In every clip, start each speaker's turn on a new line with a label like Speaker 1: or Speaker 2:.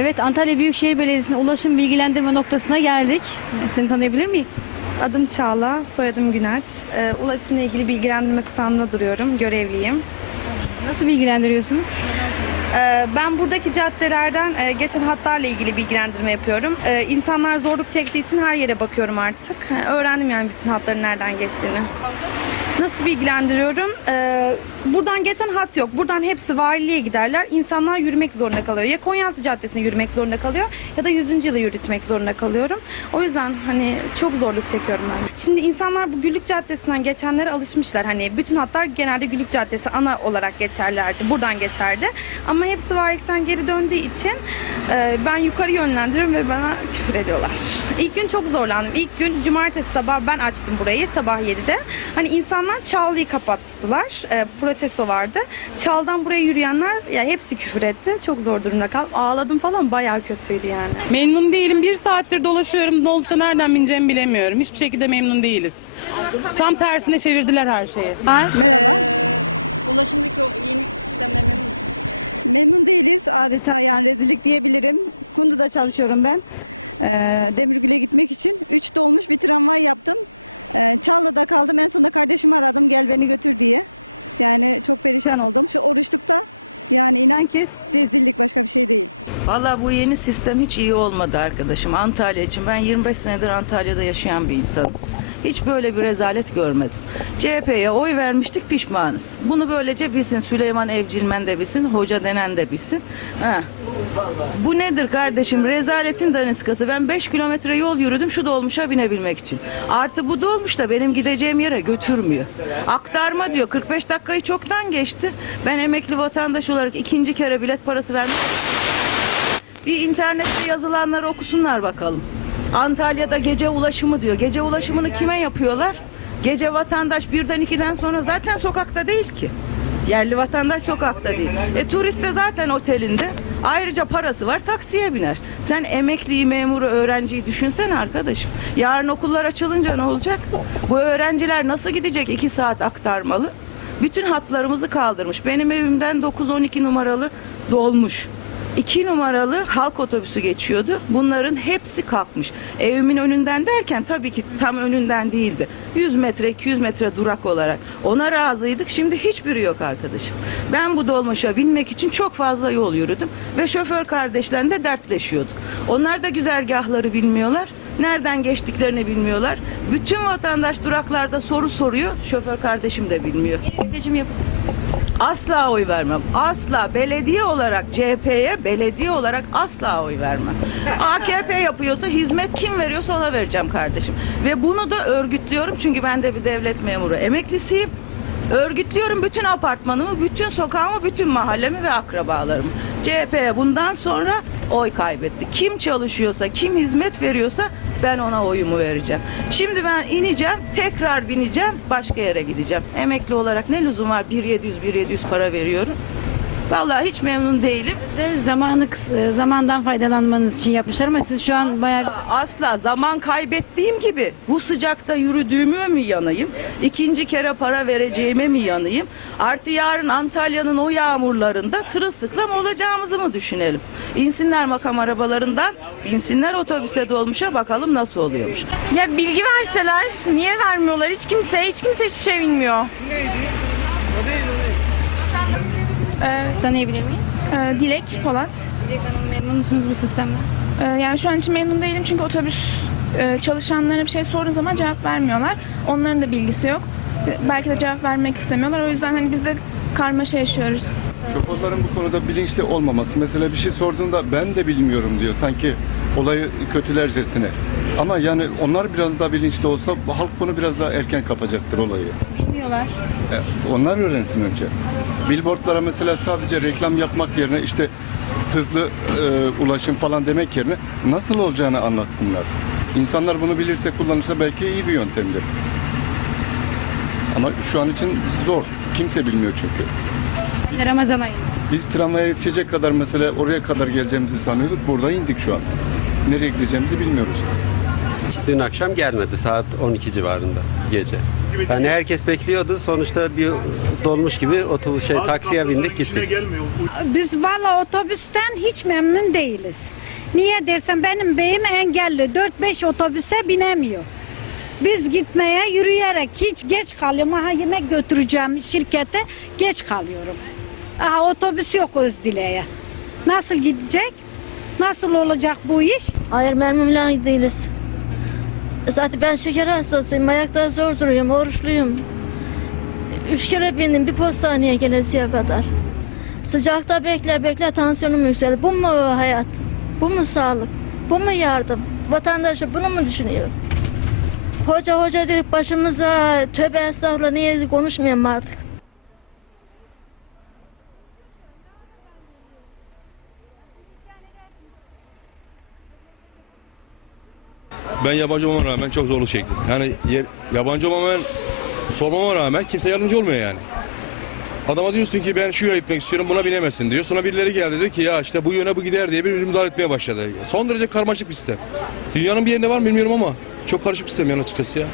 Speaker 1: Evet Antalya Büyükşehir Belediyesi'nin ulaşım bilgilendirme noktasına geldik. Seni tanıyabilir miyiz?
Speaker 2: Adım Çağla, soyadım Güneş. Ee, ulaşımla ilgili bilgilendirme standında duruyorum, görevliyim.
Speaker 1: Nasıl bilgilendiriyorsunuz?
Speaker 2: Ee, ben buradaki caddelerden e, geçen hatlarla ilgili bilgilendirme yapıyorum. Ee, insanlar zorluk çektiği için her yere bakıyorum artık. Ee, öğrendim yani bütün hatların nereden geçtiğini. Nasıl bilgilendiriyorum? Ee, buradan geçen hat yok. Buradan hepsi valiliğe giderler. İnsanlar yürümek zorunda kalıyor. Ya Konyaaltı Caddesi'ne yürümek zorunda kalıyor ya da 100. yılı yürütmek zorunda kalıyorum. O yüzden hani çok zorluk çekiyorum ben. Şimdi insanlar bu Güllük Caddesi'nden geçenlere alışmışlar. Hani bütün hatlar genelde Güllük Caddesi ana olarak geçerlerdi. Buradan geçerdi. Ama hepsi valilikten geri döndüğü için e, ben yukarı yönlendiriyorum ve bana küfür ediyorlar. İlk gün çok zorlandım. İlk gün cumartesi sabah ben açtım burayı sabah 7'de. Hani insanlar Çağlı'yı kapattılar. E, protesto vardı. Çal'dan buraya yürüyenler ya hepsi küfür etti. Çok zor durumda kaldım. Ağladım falan bayağı kötüydü yani.
Speaker 3: Memnun değilim. Bir saattir dolaşıyorum. Ne olursa nereden bineceğimi bilemiyorum. Hiçbir şekilde memnun değiliz. Tam tersine çevirdiler her şeyi.
Speaker 1: Var.
Speaker 4: Memnun değiliz. Adeta yani rezillik diyebilirim. Kundu'da çalışıyorum ben. Ee, Demirgül'e gitmek için. Üç dolmuş bir tramvay yaptım. Ee, Çorlu'da kaldım. En sonra kardeşimi aradım. Gel beni götür diye. Yani çok perişan oldum. O ışıkta yani inan ki rezillik başka bir şey değil.
Speaker 5: Valla bu yeni sistem hiç iyi olmadı arkadaşım. Antalya için ben 25 senedir Antalya'da yaşayan bir insanım. Hiç böyle bir rezalet görmedim. CHP'ye oy vermiştik pişmanız. Bunu böylece bilsin Süleyman Evcilmen de bilsin, hoca denen de bilsin. Ha. Bu nedir kardeşim? Rezaletin daniskası. Ben 5 kilometre yol yürüdüm şu dolmuşa binebilmek için. Artı bu dolmuş da benim gideceğim yere götürmüyor. Aktarma diyor. 45 dakikayı çoktan geçti. Ben emekli vatandaş olarak ikinci kere bilet parası vermek bir internette yazılanları okusunlar bakalım. Antalya'da gece ulaşımı diyor. Gece ulaşımını kime yapıyorlar? Gece vatandaş birden ikiden sonra zaten sokakta değil ki. Yerli vatandaş sokakta değil. E turist de zaten otelinde. Ayrıca parası var taksiye biner. Sen emekliyi, memuru, öğrenciyi düşünsene arkadaşım. Yarın okullar açılınca ne olacak? Bu öğrenciler nasıl gidecek iki saat aktarmalı? Bütün hatlarımızı kaldırmış. Benim evimden 9-12 numaralı dolmuş. 2 numaralı halk otobüsü geçiyordu. Bunların hepsi kalkmış. Evimin önünden derken tabii ki tam önünden değildi. 100 metre 200 metre durak olarak. Ona razıydık. Şimdi hiçbiri yok arkadaşım. Ben bu dolmuşa binmek için çok fazla yol yürüdüm. Ve şoför kardeşlerle de dertleşiyorduk. Onlar da güzergahları bilmiyorlar. Nereden geçtiklerini bilmiyorlar. Bütün vatandaş duraklarda soru soruyor. Şoför kardeşim de bilmiyor.
Speaker 1: Seçim yapılsın.
Speaker 5: Asla oy vermem. Asla belediye olarak CHP'ye belediye olarak asla oy vermem. AKP yapıyorsa hizmet kim veriyorsa ona vereceğim kardeşim. Ve bunu da örgütlüyorum çünkü ben de bir devlet memuru emeklisiyim. Örgütlüyorum bütün apartmanımı, bütün sokağımı, bütün mahallemi ve akrabalarımı. CHP'ye bundan sonra oy kaybetti. Kim çalışıyorsa, kim hizmet veriyorsa ben ona oyumu vereceğim. Şimdi ben ineceğim, tekrar bineceğim, başka yere gideceğim. Emekli olarak ne lüzum var? 1700 1700 para veriyorum. Vallahi hiç memnun değilim.
Speaker 1: Ve zamanı kıs- zamandan faydalanmanız için yapmışlar ama siz şu an bayağı
Speaker 5: Asla zaman kaybettiğim gibi bu sıcakta yürüdüğümü mü yanayım? İkinci kere para vereceğime mi yanayım? Artı yarın Antalya'nın o yağmurlarında sırılsıklam olacağımızı mı düşünelim? İnsinler makam arabalarından, binsinler otobüse dolmuşa bakalım nasıl oluyormuş.
Speaker 6: Ya bilgi verseler niye vermiyorlar hiç kimse hiç kimse hiçbir şey bilmiyor.
Speaker 1: Siz tanıyabilir miyiz?
Speaker 6: Ee, Dilek Polat.
Speaker 1: Dilek Hanım memnun musunuz bu sistemden?
Speaker 6: Ee, yani şu an için memnun değilim çünkü otobüs e, çalışanlarına bir şey sorduğun zaman cevap vermiyorlar. Onların da bilgisi yok. Ee, Belki de cevap vermek istemiyorlar. O yüzden hani biz de karmaşa yaşıyoruz.
Speaker 7: Şoförlerin bu konuda bilinçli olmaması. Mesela bir şey sorduğunda ben de bilmiyorum diyor. Sanki olayı kötülercesine. Ama yani onlar biraz daha bilinçli olsa halk bunu biraz daha erken kapacaktır olayı.
Speaker 1: Bilmiyorlar.
Speaker 7: E, onlar öğrensin önce. Billboardlara mesela sadece reklam yapmak yerine işte hızlı e, ulaşım falan demek yerine nasıl olacağını anlatsınlar. İnsanlar bunu bilirse kullanırsa belki iyi bir yöntemdir. Ama şu an için zor. Kimse bilmiyor çünkü.
Speaker 1: Ramazan ayı.
Speaker 7: Biz tramvaya yetişecek kadar mesela oraya kadar geleceğimizi sanıyorduk. Burada indik şu an. Nereye gideceğimizi bilmiyoruz.
Speaker 8: Dün akşam gelmedi saat 12 civarında gece. Yani herkes bekliyordu. Sonuçta bir dolmuş gibi otobüs şey taksiye bindik gittik.
Speaker 9: Biz valla otobüsten hiç memnun değiliz. Niye dersen benim beyim engelli. 4-5 otobüse binemiyor. Biz gitmeye yürüyerek hiç geç kalıyorum. Aha yemek götüreceğim şirkete geç kalıyorum. Aha otobüs yok Özdile'ye. Nasıl gidecek? Nasıl olacak bu iş?
Speaker 10: Hayır memnun değiliz. Zaten ben şeker hastasıyım. Ayakta zor duruyorum. Oruçluyum. Üç kere bindim bir postaneye gelesiye kadar. Sıcakta bekle bekle tansiyonum yükseldi. Bu mu hayat? Bu mu sağlık? Bu mu yardım? Vatandaşı bunu mu düşünüyor? Hoca hoca dedik başımıza tövbe estağfurullah niye konuşmayayım artık.
Speaker 11: Ben yabancı olmama rağmen çok zorluk çektim. Yani yer, yabancı olmama sormama rağmen kimse yardımcı olmuyor yani. Adama diyorsun ki ben şu yöne gitmek istiyorum buna binemezsin diyor. Sonra birileri geldi diyor ki ya işte bu yöne bu gider diye bir müdahale etmeye başladı. Son derece karmaşık bir sistem. Dünyanın bir yerinde var mı bilmiyorum ama çok karışık bir sistem yani açıkçası ya.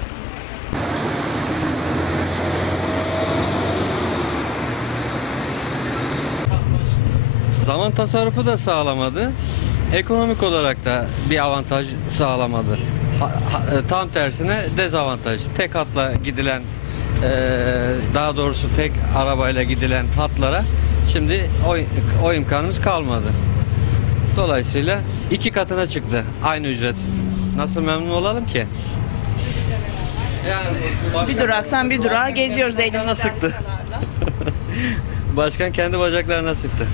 Speaker 8: Zaman tasarrufu da sağlamadı. Ekonomik olarak da bir avantaj sağlamadı. Ha- ha- e, tam tersine dezavantaj. Tek hatla gidilen e, daha doğrusu tek arabayla gidilen hatlara şimdi o, o imkanımız kalmadı. Dolayısıyla iki katına çıktı aynı ücret. Nasıl memnun olalım ki? Yani
Speaker 5: Bir duraktan bir durağa geziyoruz
Speaker 8: bacaklarına sıktı. Başkan kendi bacaklarına sıktı.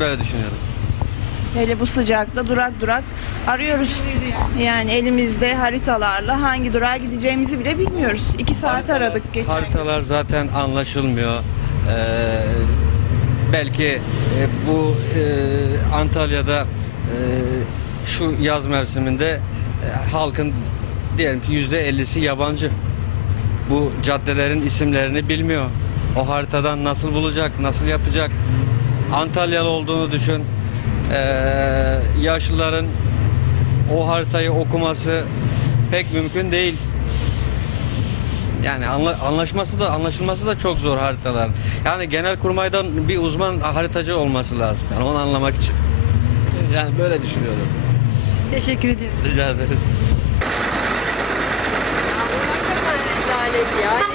Speaker 8: Böyle düşünüyorum.
Speaker 5: Hele bu sıcakta durak durak arıyoruz. Yani elimizde haritalarla hangi durağa gideceğimizi bile bilmiyoruz. İki saat aradık geçen.
Speaker 8: Haritalar zaten anlaşılmıyor. Ee, belki e, bu e, Antalya'da e, şu yaz mevsiminde e, halkın diyelim ki yüzde ellisi yabancı. Bu caddelerin isimlerini bilmiyor. O haritadan nasıl bulacak, nasıl yapacak? Antalyalı olduğunu düşün. Ee, yaşlıların o haritayı okuması pek mümkün değil. Yani anla- anlaşması da anlaşılması da çok zor haritalar. Yani genel kurmaydan bir uzman haritacı olması lazım. Yani onu anlamak için. Yani böyle düşünüyorum.
Speaker 1: Teşekkür ediyorum.
Speaker 8: Rica ederiz.
Speaker 1: Rezalet ya.